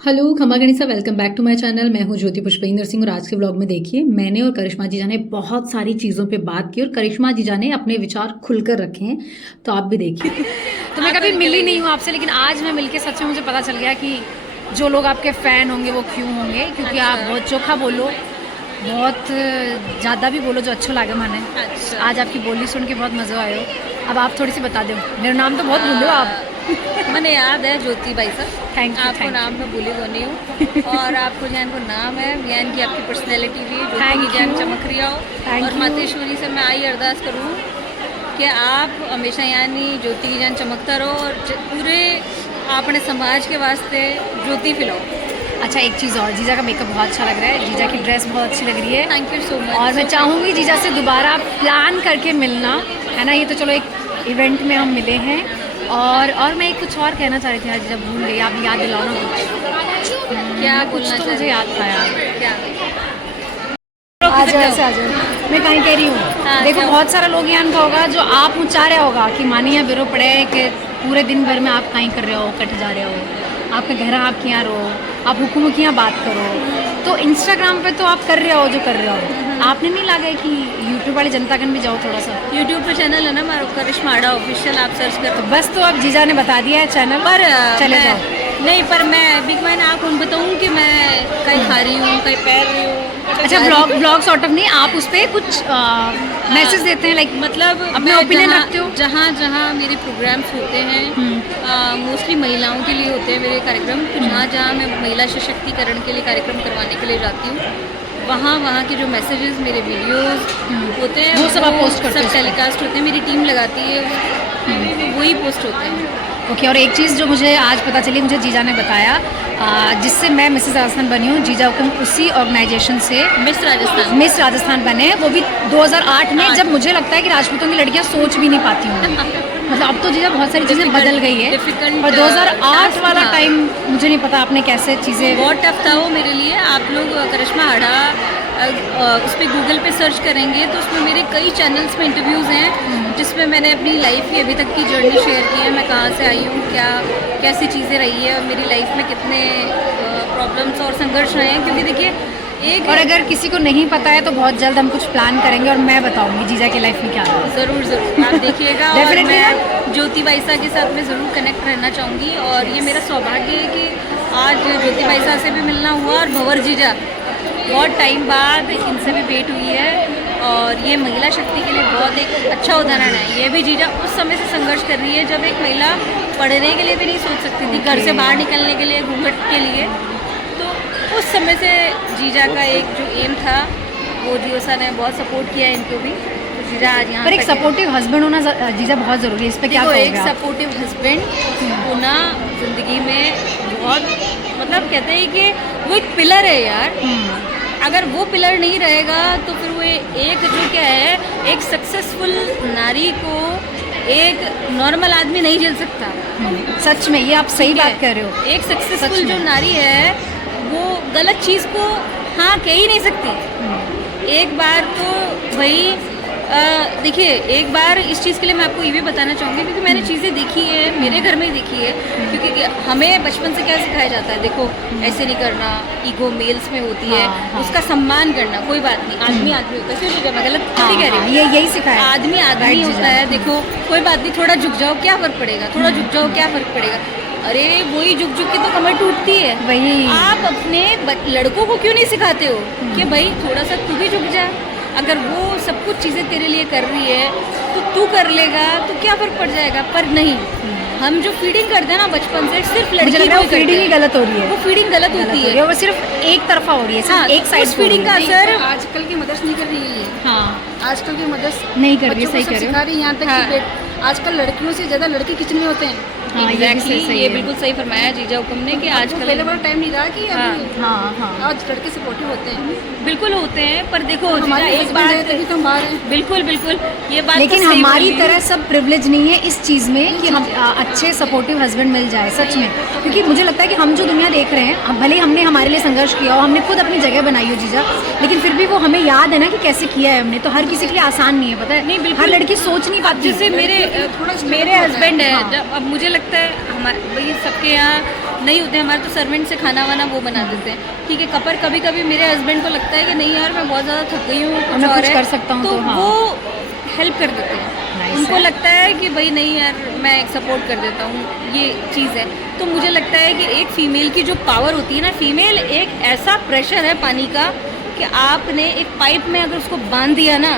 Hello खमा गणिसा, welcome back to my channel. मैं हूं ज्योति पुष्पेंद्र सिंह और आज के व्लॉग में देखिए मैंने और करिश्मा जीजा ने बहुत सारी चीज़ों पे बात की और करिश्मा जीजा ने अपने विचार खुलकर रखे हैं, तो आप भी देखिए। तो मैं कभी मिली नहीं हूँ आपसे, लेकिन आज मैं मिलके सच में मुझे पता चल गया कि जो लोग आपके फ़ैन होंगे वो क्यों होंगे, क्योंकि आप बहुत चोखा बोलो, बहुत ज़्यादा भी बोलो जो अच्छो लागे माने। आज आपकी बोली सुन के बहुत मज़ा आयो। अब आप थोड़ी सी बता दो, मेरा नाम तो बहुत भूलो आप। मैंने याद है ज्योति भाई साहब, थैंक यू। आपको नाम मैं भूली को नहीं हूँ और आपको जैन को नाम है ज्ञान की, आपकी पर्सनैलिटी भी ज्योति की जैन चमक रही हो। और मातेश्वरी से मैं आई अरदास करूँ कि आप हमेशा यानी ज्योति की जैन चमकता रहो और पूरे अपने समाज के वास्ते ज्योति फैलाओ। अच्छा, एक चीज़ और, जीजा का मेकअप बहुत अच्छा लग रहा है, जीजा की ड्रेस बहुत अच्छी लग रही है। Thank you so much. और मैं चाहूँगी जीजा से दोबारा प्लान करके मिलना, है ना। ये तो चलो एक इवेंट में हम मिले हैं। और मैं कुछ और कहना चाह रही थी, आज जब भूल गई, आप याद दिलाओ ना कुछ। क्या कुछ तो मुझे याद था यार। क्या आ जाओ, ऐसे आ जाओ। मैं कहीं कह रही हूँ, हाँ, देखो क्या? बहुत सारा लोग यहाँ का होगा जो आप ऊँचा रहे होगा कि मानिए बिरो पड़े कि पूरे दिन भर में आप कहीं कर रहे हो, कट जा रहे हो, आपका घर आप यहाँ रहो, आप हुकूम की यहाँ बात करो, तो इंस्टाग्राम पे तो आप कर रहे हो जो कर रहे हो। आपने नहीं लगा है कि यूट्यूब वाली जनता कन भी जाओ थोड़ा सा। यूट्यूब पे चैनल है ना हमारा करिश्मा आडा ऑफिशियल, आप सर्च कर। बस तो अब जीजा ने बता दिया है चैनल पर चले मैं- जाओ। नहीं, पर मैं बिग मैन आपको बताऊँ कि मैं कहीं खा रही हूँ, कहीं पैर रही हूँ। अच्छा, ब्लॉग सॉर्ट ऑफ नहीं, आप उस पर कुछ मैसेज देते हैं, लाइक मतलब अपने ओपिनियन रखते हो। जहाँ जहाँ मेरे प्रोग्राम्स होते हैं, मोस्टली महिलाओं के लिए होते हैं मेरे कार्यक्रम, तो जहाँ जहाँ मैं महिला सशक्तिकरण के लिए कार्यक्रम करवाने के लिए जाती हूँ, वहाँ के जो मैसेजेस मेरे वीडियोस होते हैं वो सब आप पोस्ट करते हो सब उस पे? टेलीकास्ट होते हैं, मेरी टीम लगाती है, वही पोस्ट होते हैं। ओके। और एक चीज़ जो मुझे आज पता चली, मुझे जीजा ने बताया, जिससे मैं मिसेस राजस्थान बनी हूँ, जीजा हुकुम उसी ऑर्गेनाइजेशन से मिस राजस्थान बने, वो भी 2008 में, जब मुझे लगता है कि राजपूतों की लड़कियाँ सोच भी नहीं पाती हूँ। मतलब अब तो जीजा बहुत सारी चीज़ें बदल गई है, और 2008 वाला टाइम मुझे नहीं पता आपने कैसे चीज़ें। बहुत टफ था वो मेरे लिए। आप लोग करिश्मा आडा उस पर गूगल पे सर्च करेंगे तो उसमें मेरे कई चैनल्स में इंटरव्यूज़ हैं जिसमें मैंने अपनी लाइफ की अभी तक की जर्नी शेयर की है। मैं कहाँ से आई हूँ, क्या कैसी चीज़ें रही है, और मेरी लाइफ में कितने प्रॉब्लम्स और संघर्ष रहे हैं, क्योंकि देखिए एक और अगर किसी को नहीं पता है तो बहुत जल्द हम कुछ प्लान करेंगे और मैं बताऊंगी जीजा की लाइफ में क्या रहा। ज़रूर ज़रूर आप देखिएगा। और Definitely मैं ज्योति बाईसा के साथ में ज़रूर कनेक्ट रहना चाहूँगी, और ये मेरा सौभाग्य है कि आज ज्योति बाईसा से भी मिलना हुआ और भंवर जीजा बहुत टाइम बाद इनसे भी भेंट हुई है, और ये महिला शक्ति के लिए बहुत एक अच्छा उदाहरण है। ये भी जीजा उस समय से संघर्ष कर रही है जब एक महिला पढ़ने के लिए भी नहीं सोच सकती थी, घर से बाहर निकलने के लिए, घूंघट के लिए। तो उस समय से जीजा का एक जो एम था वो जीओसा ने बहुत सपोर्ट किया है इनको भी, तो जीजा आज यहाँ पर एक तक है। सपोर्टिव हस्बैंड होना जीजा बहुत ज़रूरी है, इस पे क्या देखो, कहोगे एक आप? सपोर्टिव हस्बैंड होना ज़िंदगी में बहुत, मतलब कहते हैं कि वो एक पिलर है यार। अगर वो पिलर नहीं रहेगा तो फिर वो एक जो क्या है, एक सक्सेसफुल नारी को एक नॉर्मल आदमी नहीं झेल सकता। सच में ये आप सही ठीक है? बात कर रहे हो। एक सक्सेसफुल सच में। जो नारी है वो गलत चीज़ को हाँ कह ही नहीं सकती। एक बार तो भाई देखिए, एक बार इस चीज़ के लिए मैं आपको ये भी बताना चाहूँगी, क्योंकि मैंने चीज़ें देखी है, मेरे घर में ही देखी है। क्योंकि हमें बचपन से क्या सिखाया जाता है, देखो ऐसे नहीं करना, ईगो मेल्स में होती है, हाँ। उसका सम्मान करना, कोई बात नहीं, आदमी आदमी होता है। क्यों नहीं, मैं गलत थोड़ी कह रही हूँ, ये यही सिखाया है। आदमी आदमी Right, होता जीजा। है। देखो कोई बात नहीं, थोड़ा झुक जाओ क्या फ़र्क पड़ेगा, थोड़ा झुक जाओ क्या फ़र्क पड़ेगा। अरे वही झुक झुक के तो कमर टूटती है। वही। आप अपने लड़कों को क्यों नहीं सिखाते हो कि भाई थोड़ा सा तू भी झुक जा। अगर वो सब कुछ चीज़ें तेरे लिए कर रही है तो तू कर लेगा तो क्या फ़र्क पड़ जाएगा। पर नहीं, हम जो फीडिंग करते हैं ना बचपन से, सिर्फ मुझे लड़की लग रहा है को वो फीडिंग ही गलत हो रही है। वो फीडिंग गलत होती है। वो सिर्फ एक तरफा हो रही है, हाँ, सिर्फ एक साइड उस फीडिंग का असर आजकल की मदर्स नहीं कर रही है ये। हाँ आजकल की मदर्स नहीं कर रही है, बच्चों सही को कह सब रहे सिखा हो। रही है, यहाँ तक हाँ। कि आजकल लड़कियों से ज़्यादा लड़के किचन में होते हैं। हाँ, ये भी एग्जैक्टली, सही ये है। बिल्कुल सही फरमाया जीजा हुक्म ने कि पहले आजकल वाला टाइम नहीं रहा कि हाँ, अभी हाँ। आज लड़के सपोर्टिव होते हैं। बिल्कुल होते हैं। पर देखो जीजा, हमारे एक husband है, बात, तभी तो हम बाहर हैं। बिल्कुल बिल्कुल ये बात लेकिन तो सही हमारी बोली। तरह सब प्रिविलेज नहीं है इस चीज़ में कि हम अच्छे सपोर्टिव हस्बैंड मिल जाए, सच में। क्योंकि मुझे लगता है कि हम जो दुनिया देख रहे हैं, अब भले ही हमने हमारे लिए संघर्ष किया हो, हमने खुद अपनी जगह बनाई हो जीजा, लेकिन फिर भी वो हमें याद है ना कि कैसे किया है हमने। तो हर किसी के लिए आसान नहीं है, पता है। नहीं, बिल्कुल। हर लड़की सोच नहीं पाती। जैसे मेरे थोड़ा मेरे हस्बैंड है, हाँ। जब अब मुझे लगता है हमारे भाई सबके यहाँ नहीं होते हमारे तो सर्वेंट से खाना वाना वो बना देते हैं, ठीक है। पर कभी कभी मेरे हस्बैंड को लगता है कि नहीं यार मैं बहुत ज़्यादा थक गई हूँ, मैं और कुछ है, कर सकता हूँ, तो हाँ। वो हेल्प कर देते हैं। Nice उनको है। लगता है कि भाई नहीं यार मैं एक सपोर्ट कर देता हूँ, ये चीज़ है। तो मुझे लगता है कि एक फ़ीमेल की जो पावर होती है ना, फीमेल एक ऐसा प्रेशर है पानी का कि आपने एक पाइप में अगर उसको बांध दिया ना,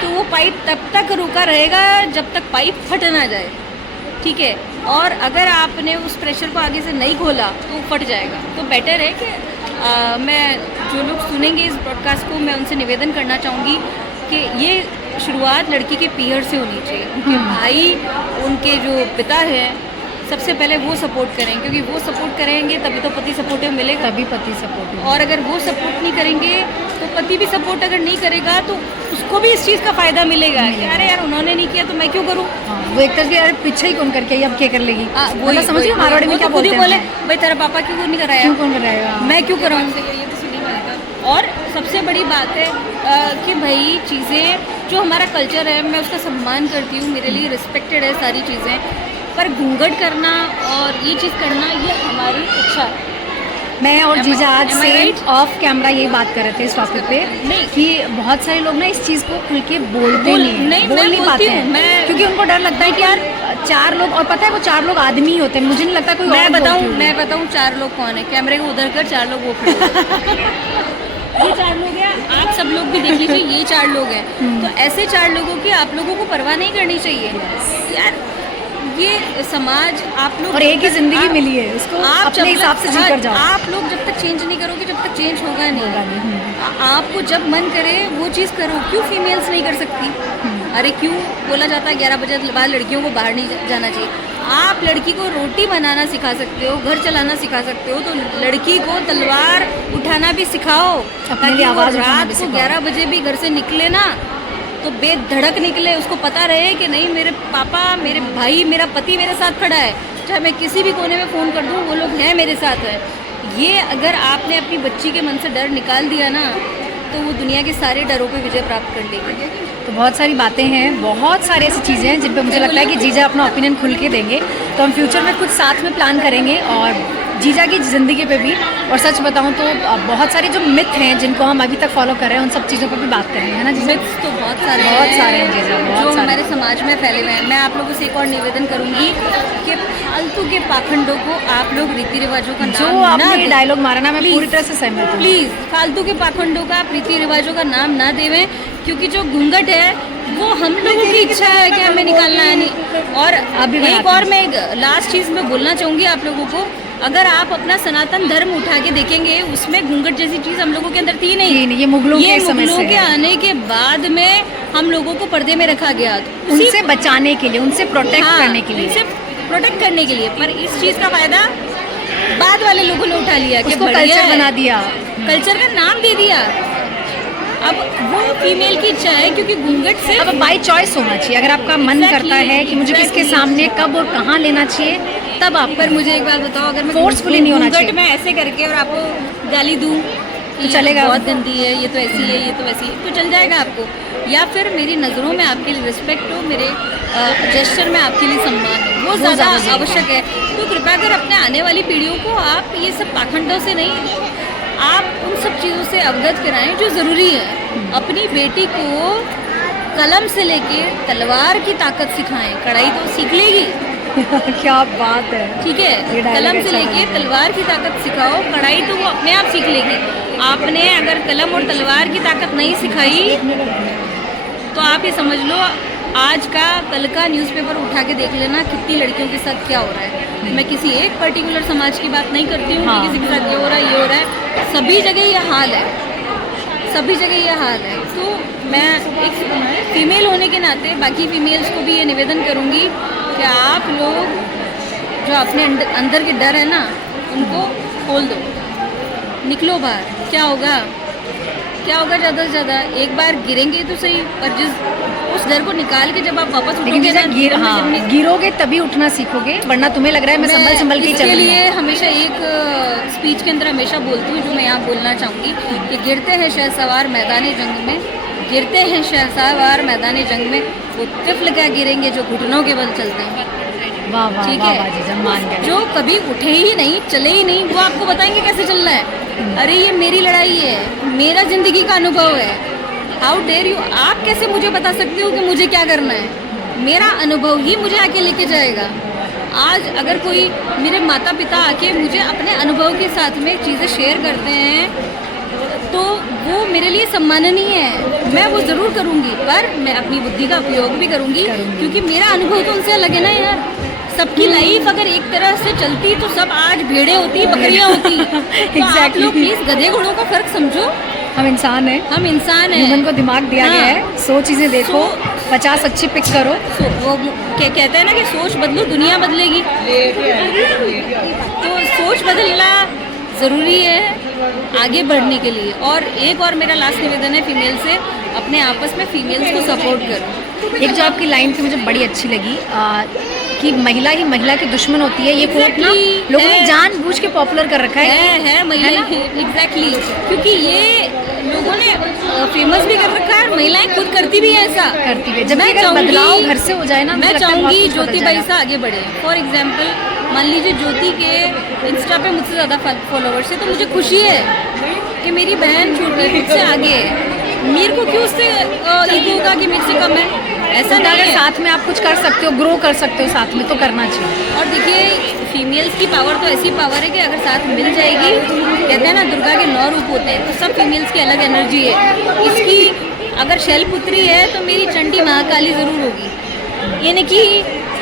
तो वो पाइप तब तक रुका रहेगा जब तक पाइप फट ना जाए, ठीक है। और अगर आपने उस प्रेशर को आगे से नहीं खोला तो वो फट जाएगा। तो बेटर है कि मैं जो लोग सुनेंगे इस ब्रॉडकास्ट को, मैं उनसे निवेदन करना चाहूँगी कि ये शुरुआत लड़की के पीयर से होनी चाहिए। उनके भाई, उनके जो पिता हैं, सबसे पहले वो सपोर्ट करें, क्योंकि वो सपोर्ट करेंगे तभी तो पति सपोर्टिव मिलेगा। तभी पति सपोर्ट। और अगर वो सपोर्ट नहीं करेंगे तो पति भी सपोर्ट अगर नहीं करेगा तो उसको भी इस चीज़ का फ़ायदा मिलेगा कि अरे यार उन्होंने नहीं किया तो मैं क्यों करूँ। वो एक तरह से यार पीछे ही कौन करके अब क्या कर लेगी, वही समझ रही हो मारवाड़ी में क्या बोलते बोले हैं, भाई तेरा पापा क्यों नहीं कराया, क्यों कौन कराएगा, मैं क्यों कराऊँ। और सबसे बड़ी बात है कि भाई चीज़ें जो हमारा कल्चर है मैं उसका सम्मान करती हूँ, मेरे लिए रिस्पेक्टेड है सारी चीज़ें, पर घूंघट करना और ये चीज़ करना ये हमारी इच्छा है। मैं और जीजा आज Am I से right? ऑफ कैमरा यही बात कर रहे थे इस टॉपिक पे नहीं। कि बहुत सारे लोग ना इस चीज़ को खुल के बोलते बोल- नहीं नहीं, बोल मैं नहीं बोलती पाते हूँ, हैं, मैं- क्योंकि उनको डर लगता है कि यार 4 लोग, और पता है वो 4 लोग आदमी ही होते हैं, मुझे नहीं लगता कोई मैं और बताऊँ बोलती होगी। 4 लोग कौन है, कैमरे को उधर कर 4 लोग वो खड़े हैं। ये 4 लोग हैं, आप सब लोग भी देख लीजिए, ये 4 लोग हैं। तो ऐसे 4 लोगों की आप लोगों को परवाह नहीं करनी चाहिए यार। ये समाज आप लोग और एक ही जिंदगी आप- मिली है, उसको आप अपने जब हिसाब से तक- जी कर जाओ। आप लोग जब तक चेंज नहीं करोगे जब तक चेंज होगा नहीं। होगा नहीं। आपको जब मन करे वो चीज़ करो। क्यों फीमेल्स नहीं कर सकती? अरे क्यों बोला जाता है 11 बजे के बाद लड़कियों को बाहर नहीं जाना चाहिए। आप लड़की को रोटी बनाना सिखा सकते हो, घर चलाना सिखा सकते हो, तो लड़की को तलवार उठाना भी सिखाओ, अपने लिए ताकि वो आवाज़ उठाना रात भी को सिखाओ। 11 बजे भी घर से निकले ना तो बेधड़क निकले, उसको पता रहे कि नहीं मेरे पापा, मेरे भाई, मेरा पति मेरे साथ खड़ा है, चाहे मैं किसी भी कोने में फ़ोन कर दूँ वो लोग हैं मेरे साथ है। ये अगर आपने अपनी बच्ची के मन से डर निकाल दिया ना तो वो दुनिया के सारे डरों पे विजय प्राप्त कर लेगी। तो बहुत सारी बातें हैं, बहुत सारी ऐसी चीज़ें हैं जिन पे मुझे लगता है कि जीजा अपना ओपिनियन खुल के देंगे, तो हम फ्यूचर में कुछ साथ में प्लान करेंगे और जीजा की ज़िंदगी पे भी। और सच बताऊं तो बहुत सारे जो मिथ हैं जिनको हम अभी तक फॉलो कर रहे हैं उन सब चीज़ों पर भी बात करेंगे, है ना जीजा? मिथ्स तो बहुत सारे हैं जीजा, बहुत जो सारे। हमारे समाज में फैले हुए हैं। मैं आप लोगों से एक और निवेदन करूंगी कि फालतू के पाखंडों को आप लोग रीति रिवाजों का जो नाम ना आपने दें। डायलॉग मारा ना, मैं Please, पूरी तरह से सहमत हूँ। प्लीज़ फालतू के पाखंडों का, रीति रिवाजों का नाम ना देवें, क्योंकि जो घूंघट है वो हम लोगों की इच्छा है कि हमें निकालना है नहीं। और अभी एक बनाते और मैं लास्ट चीज़ में बोलना चाहूँगी आप लोगों को, अगर आप अपना सनातन धर्म उठा के देखेंगे उसमें घूंघट जैसी चीज़ हम लोगों के अंदर थी नहीं। ये मुगलों के समय से मुगलों के है। आने के बाद में हम लोगों को पर्दे में रखा गया, तो उसी उनसे बचाने के लिए, उनसे प्रोटेक्ट हाँ, करने के लिए, उनसे प्रोटेक्ट करने के लिए। पर इस चीज़ का फायदा बाद वाले लोगों ने उठा लिया कि उसको बढ़िया कल्चर है, बना दिया। कल्चर का नाम दे दिया। अब वो फीमेल की इच्छा है, क्योंकि घूंघट से अब बाई चॉइस होना चाहिए। अगर आपका मन करता है कि मुझे किसके सामने कब और कहाँ लेना चाहिए, तब आप पर मुझे एक बात बताओ, अगर मैं Forcefully नहीं होना घूंघट चाहिए। में ऐसे करके और आपको गाली दूँ तो चलेगा? बहुत गंदी है, ये तो ऐसी है, ये तो वैसी है, तो चल जाएगा आपको? या फिर मेरी नज़रों में आपके लिए रिस्पेक्ट हो, मेरे जेस्चर में आपके लिए सम्मान हो, वो ज़्यादा ज़्यादा आवश्यक है। तो कृपया कर अपने आने वाली पीढ़ियों को आप ये सब पाखंडों से नहीं, आप उन सब चीज़ों से अवगत कराएं जो ज़रूरी है। अपनी बेटी को कलम से लेके तलवार की ताकत सिखाएं। कढ़ाई तो सीख लेगी, क्या बात है। ठीक ये है, dialogue कलम से अच्छा लेके लगा। तलवार की ताकत सिखाओ, कढ़ाई तो वो अपने आप सीख लेगी। आपने अगर कलम और तलवार की ताकत नहीं सिखाई तो आप ये समझ लो आज का कल का न्यूज़पेपर उठा के देख लेना कितनी लड़कियों के साथ क्या हो रहा है। मैं किसी एक पर्टिकुलर समाज की बात नहीं करती हूँ हाँ। कि किसी के साथ ये हो रहा है, ये हो रहा है, सभी जगह ये हाल है, सभी जगह ये हाल है। तो मैं एक फीमेल होने के नाते बाकी फीमेल्स को भी ये निवेदन करूँगी कि आप लोग जो अपने अंदर के डर है ना उनको खोल दो, निकलो बाहर। क्या होगा ज़्यादा से ज़्यादा एक बार गिरेंगे तो सही, पर जिस उस डर को निकाल के जब आप वापस लेकिन उठोगे जैसे ना, गिरोगे तभी उठना सीखोगे, वरना तुम्हें लग रहा है मैं संभल के ही चल इसके रही लिए हूँ। हमेशा एक स्पीच के अंदर हमेशा बोलती हूँ जो मैं यहाँ बोलना चाहूँगी कि गिरते हैं शहसवार मैदानी जंग में, गिरते हैं शहसवार मैदानी जंग में, वो तिफल क्या गिरेंगे जो घुटनों के बल चलते हैं। वाह वाह ठीक वाह है। वाह जीजा, मान गए। जो कभी उठे ही नहीं, चले ही नहीं, वो आपको बताएंगे कैसे चलना है। अरे ये मेरी लड़ाई है, मेरा जिंदगी का अनुभव है। हाउ डेयर यू, आप कैसे मुझे बता सकते हो कि मुझे क्या करना है? मेरा अनुभव ही मुझे आके लेके जाएगा। आज अगर कोई मेरे माता पिता आके मुझे अपने अनुभव के साथ में चीज़ें शेयर करते हैं तो वो मेरे लिए सम्माननीय है, मैं वो ज़रूर करूँगी, पर मैं अपनी बुद्धि का उपयोग भी करूँगी क्योंकि मेरा अनुभव तो उनसे अलग है ना यार। सबकी लाइफ अगर एक तरह से चलती तो सब आज भेड़े होती, बकरियाँ होती। तो आप लोग प्लीज़ गधे घोड़ों का फर्क समझो। हम इंसान हैं, हम इंसान हैं। ह्यूमन को दिमाग दिया हाँ। गया है, 100 चीज़ें देखो, 50 अच्छी पिक करो। वो क्या कहते हैं ना कि सोच बदलो दुनिया बदलेगी। तो सोच बदलना ज़रूरी है आगे बढ़ने के लिए। और एक और मेरा लास्ट निवेदन है फीमेल से, अपने आपस में फीमेल्स को सपोर्ट करो। एक जो आपकी लाइन थी मुझे बड़ी अच्छी लगी कि महिला ही महिला की दुश्मन होती है। ये कोट ना Exactly, लोगों ने है। जानबूझ के पॉपुलर कर रखा है। है महिला एग्जैक्टली, क्योंकि ये लोगों ने फेमस भी कर रखा है और महिलाएं खुद करती भी है ऐसा। करती है। जब मैं अगर चाहूंगी- बदलाव घर से हो जाए ना, मुझे मैं लगता है बहुत चाहूंगी कुछ बदल ज्योति जाएगा। बाईसा आगे बढ़े। फॉर एग्जाम्पल मान लीजिए ज्योति के इंस्टा पे मुझसे ज़्यादा फॉलोवर्स है तो मुझे खुशी है कि मेरी बहन छोटी मुझसे आगे है। मेरे को क्यों उससे ईगो होगा कि मेरे से कम है? ऐसा नहीं अगर है। साथ में आप कुछ कर सकते हो, ग्रो कर सकते हो साथ में, तो करना चाहिए। और देखिए फीमेल्स की पावर तो ऐसी पावर है कि अगर साथ मिल जाएगी, कहते हैं ना दुर्गा के 9 रूप होते हैं, तो सब फीमेल्स की अलग एनर्जी है। इसकी अगर शैलपुत्री है तो मेरी चंडी महाकाली ज़रूर होगी,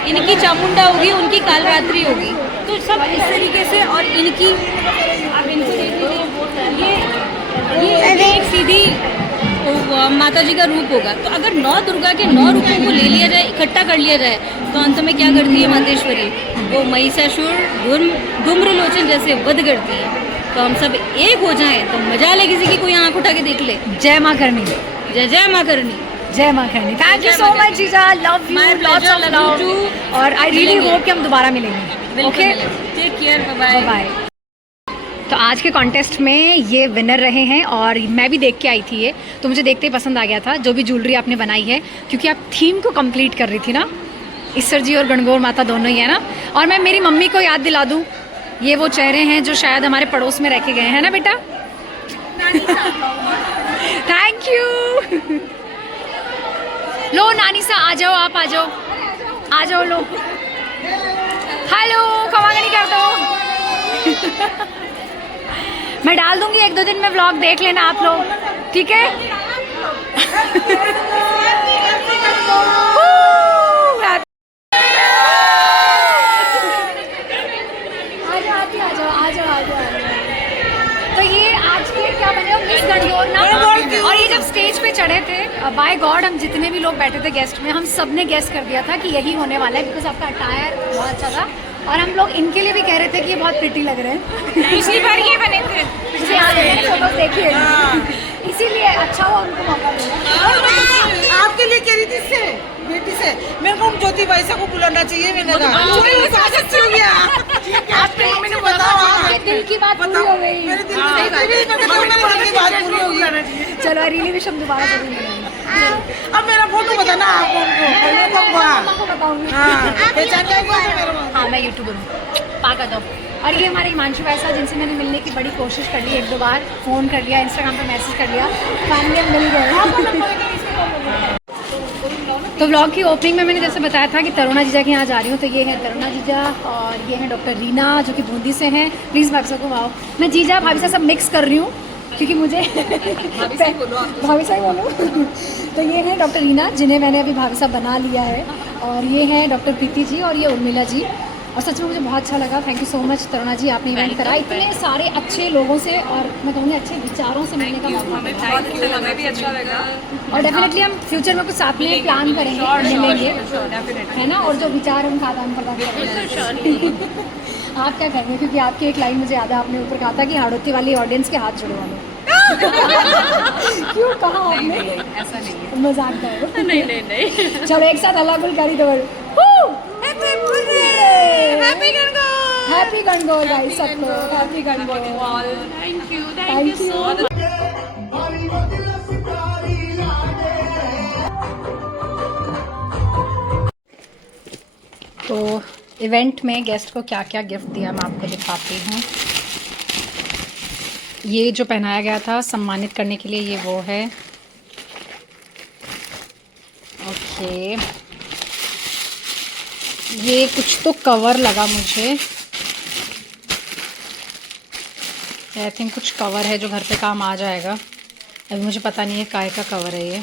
इनकी चामुंडा होगी, उनकी कालरात्रि होगी। तो सब इस तरीके से। और इनकी आप इनको देख लीजिए, ये एक सीधी माता जी का रूप होगा। तो अगर 9 दुर्गा के 9 रूपों को ले लिया जाए, इकट्ठा कर लिया जाए, तो अंत में क्या करती है मातेश्वरी? वो महिषासुर धूम्रलोचन जैसे वध करती है। तो हम सब एक हो जाएं तो मजा ले, किसी की कोई आंख उठा के देख ले। जय माँ करनी, जय जय माँ करनी। जय माँ करनी। थैंक यू जय सो माँ मच करनी। जीजा, love you, My lots pleasure, of love you love. too। और आई रियली मिलेंगे। होप कि हम दोबारा मिलेंगे। Okay, take care, bye bye. तो आज के कॉन्टेस्ट में ये विनर रहे हैं और मैं भी देख के आई थी ये, तो मुझे देखते ही पसंद आ गया था जो भी ज्वेलरी आपने बनाई है, क्योंकि आप थीम को कंप्लीट कर रही थी ना। ईश्वर जी और गणगौर माता दोनों ही है ना। और मैं मेरी मम्मी को याद दिला दूँ, ये वो चेहरे हैं जो शायद हमारे पड़ोस में रखे गए हैं ना बेटा। Thank you. लो नानी सा आ जाओ, आप आ जाओ, आ जाओ। लो हेलो, खमागनी कर दो। मैं डाल दूंगी 1-2 दिन में व्लॉग, देख लेना आप लोग, ठीक है। तो ये आज के क्या बने हो, मिस गणगौर ना। और ये जब स्टेज पे चढ़े थे, बाय गॉड हम जितने भी लोग बैठे थे गेस्ट में, हम सब ने गेस कर दिया था कि यही होने वाला है, बिकॉज आपका अटायर बहुत अच्छा था। और हम लोग इनके लिए भी कह रहे थे कि ये बहुत प्रिटी लग रहे हैं। पिछली बार ये बने थे। पिछले आज फोटो देखिए, इसीलिए अच्छा हुआ उनको मौका मिला। आपके लिए कह रही थी इससे बेटी से, मेरे को ज्योति बाईसा को बुलाना चाहिए। मैंने कहा अच्छी हो गया। आपके मम्मी ने बताया, आपके दिल की बात पूरी हो गई। मेरे दिल की बात पूरी होगी। चलो आई रियली विश हम दोबारा जरूर मिलेंगे। अब मेरा फोटो बताना आप उनको, मेरे को मम्मा को बताऊंगी। हाँ, पहचान जाएंगे मेरे को। हाँ मैं यूट्यूबर हूँ, पाका दो। और ये हमारे हिमांशु वैसा, जिनसे मैंने मिलने की बड़ी कोशिश कर ली, 1-2 बार फ़ोन कर लिया, इंस्टाग्राम पे मैसेज कर लिया, फाइनली हम मिल गए। तो व्लॉग की ओपनिंग में मैंने जैसे बताया था कि तरुणा जीजा के यहाँ जा रही हूँ, तो ये है तरुणा जीजा और ये है डॉक्टर रीना जो कि बूंदी से हैं। प्लीज़ भाभी साहब को आओ। मैं जीजा भाभी साहब सब मिक्स कर रही हूँ क्योंकि मुझे भाभी साहब बोलो। तो ये है डॉक्टर रीना जिन्हें मैंने अभी भाभी साहब बना लिया है, और ये हैं डॉक्टर प्रीति जी और ये उर्मिला जी। और सच में मुझे बहुत अच्छा लगा। Thank you so much Taruna ji, आपने इवेंट करा इतने सारे अच्छे लोगों से, और मैं कहूँगी अच्छे विचारों से मिलने का मौका मिला। हमें भी अच्छा लगा। और डेफिनेटली हम फ्यूचर में कुछ साथ में प्लान करेंगे, मिलेंगे, है ना। और जो विचार है उनका आदान प्रदान करेंगे। आप क्या कहेंगे, क्योंकि आपकी एक लाइन मुझे याद है, आपने ऊपर कहा था कि हाड़ोती वाली ऑडियंस के हाथ जुड़वा लो। क्यों कहा आपने? ऐसा नहीं है। मजाक कर। नहीं। चलो एक साथ अल्लाह गुल करी दो। हैप्पी गणगौर गाइस सबको, हैप्पी गणगौर। Thank you. तो इवेंट में गेस्ट को क्या क्या गिफ्ट दिया मैं आपको दिखाती हूँ। ये जो पहनाया गया था सम्मानित करने के लिए, ये वो है। ओके, ये कुछ तो कवर लगा मुझे, आई थिंक कुछ कवर है जो घर पे काम आ जाएगा। अभी मुझे पता नहीं है काय का कवर है ये,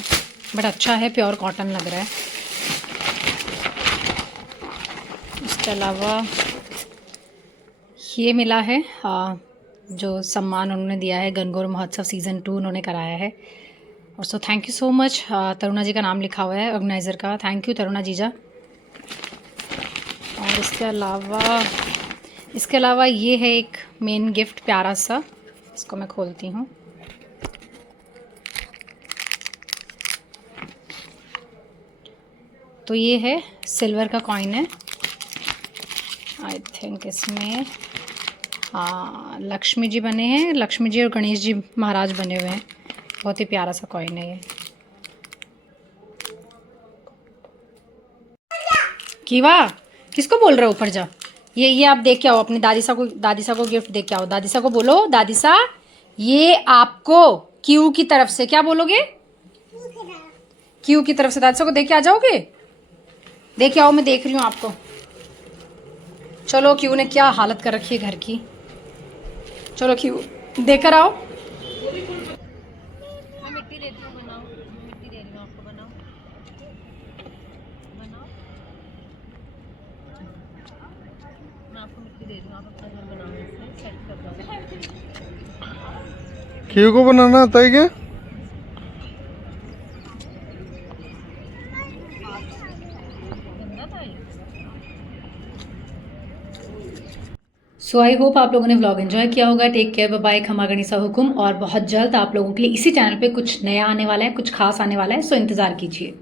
बट अच्छा है, प्योर कॉटन लग रहा है। इसके अलावा ये मिला है जो सम्मान उन्होंने दिया है, गणगौर महोत्सव सीज़न 2 उन्होंने कराया है। और so thank you so much. Taruna ji का नाम लिखा हुआ है ऑर्गेनाइज़र का, थैंक यू तरुणा जीजा। और इसके अलावा ये है एक मेन गिफ्ट प्यारा सा, इसको मैं खोलती हूँ। तो ये है सिल्वर का कॉइन है, आई थिंक इसमें लक्ष्मी जी बने हैं, लक्ष्मी जी और गणेश जी महाराज बने हुए हैं। बहुत ही प्यारा सा कॉइन है ये। कीवा किसको बोल रहे हो, ऊपर जा। ये आप देख के आओ, अपनी दादीसा को गिफ्ट दे के आओ। दादीसा को बोलो, दादीसा ये आपको क्यू की तरफ से, क्या बोलोगे, क्यू की तरफ से दादीसा को दे के आ जाओगे। दे के आओ, मैं देख रही हूँ आपको। चलो, क्यू ने क्या हालत कर रखी है घर की। चलो क्यू देकर आओ। मैं मिट्टी देती हूँ, बनाओ। मिट्टी दे रही हूँ आपको, बनाओ बनाओ। मैं आपको मिट्टी दे रही हूँ, आप अपना घर बनाओ, इससे सेट कर दो। क्यू को बनाना आता है क्या? सो आई होप आप लोगों ने व्लॉग एंजॉय किया होगा। टेक केयर, बाय बाय, खमा गणिसा हुकुम। और बहुत जल्द आप लोगों के लिए इसी चैनल पे कुछ नया आने वाला है, कुछ खास आने वाला है, सो इंतज़ार कीजिए।